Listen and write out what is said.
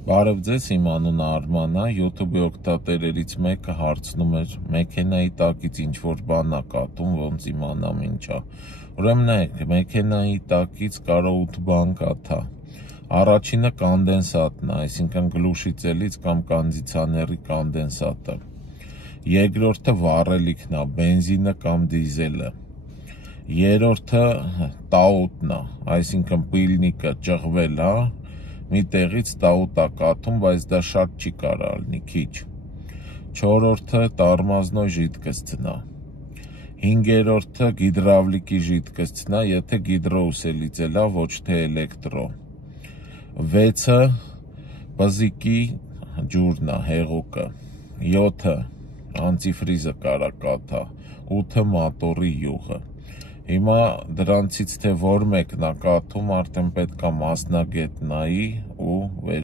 Բարև ձեզ, իմ անունը Արման է, YouTube-ի օգտատերերից մեկը հարցնում էր մեքենայի տակից ինչ-որ բան ա կատում, ոնց իմանամ ինչ ա։ Ուրեմն նայեք, մեքենայի տակից կարող 8 բան կաթա։ Առաջինը կոնդենսատն է, այսինքն գլուշի ծելից կամ կոնդիցիոների կոնդենսատը։ Երկրորդը վառելիքն է, բենզինը կամ դիզելը։ Երրորդը տաուտն է, այսինքն պիլնիկը ճղվել է, մի տեղից տաուտ է կաթում, բայց դա շատ չի կարա լինի, քիչ։ Չորրորդը տормոզնոյ ժիդկոստն է։ Հինգերորդը գիդրավլիկի ժիդկոստն է, եթե գիդրոուսելիցել է, ոչ թե էլեկտրո։ Վեցը բզիկի ջուրն է, հեղուկը։ 7-ը անտիֆրիզը կարա կաթա, 8-ը մոտորի յուղը։ Հիմա դրանցից թե որ մեկն է կաթում, արդեն պետք է մասնագետ նայի ու